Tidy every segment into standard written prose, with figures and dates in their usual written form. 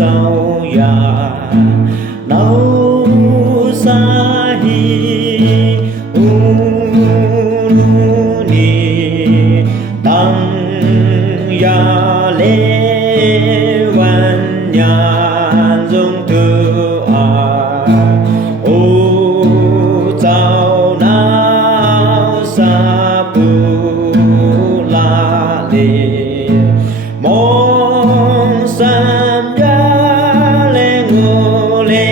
dâu già nấu sa hi u ni tăng ya lê văn nhà dung thư à u dâu náo sa bu la lê mong sam ya le ngô lê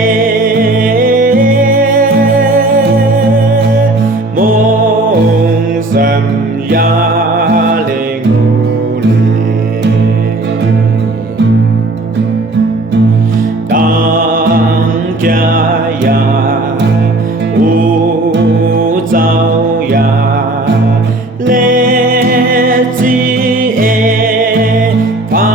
mong sam ya le ngô lê tăng cha ya u dâu ya lê chi e pha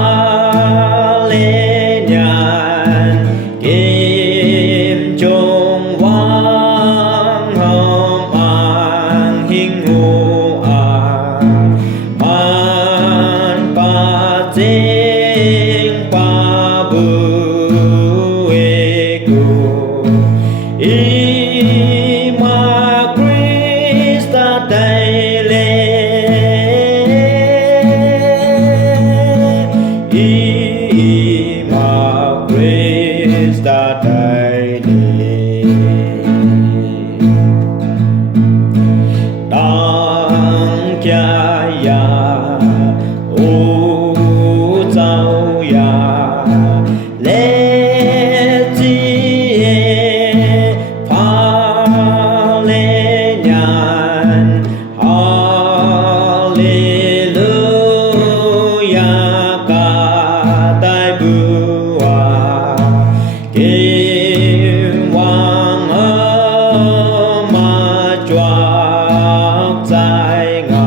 lê nhàn kim chung quang hồng an hình ngô à man pa chinh pa bu e ku i ma Krista tay lê i ma Krista tay lê tăng cha ya u dâu ya lê chi e pha lê nhàn hallelujah ca tai bua kim quang ở ma choác dài ngàn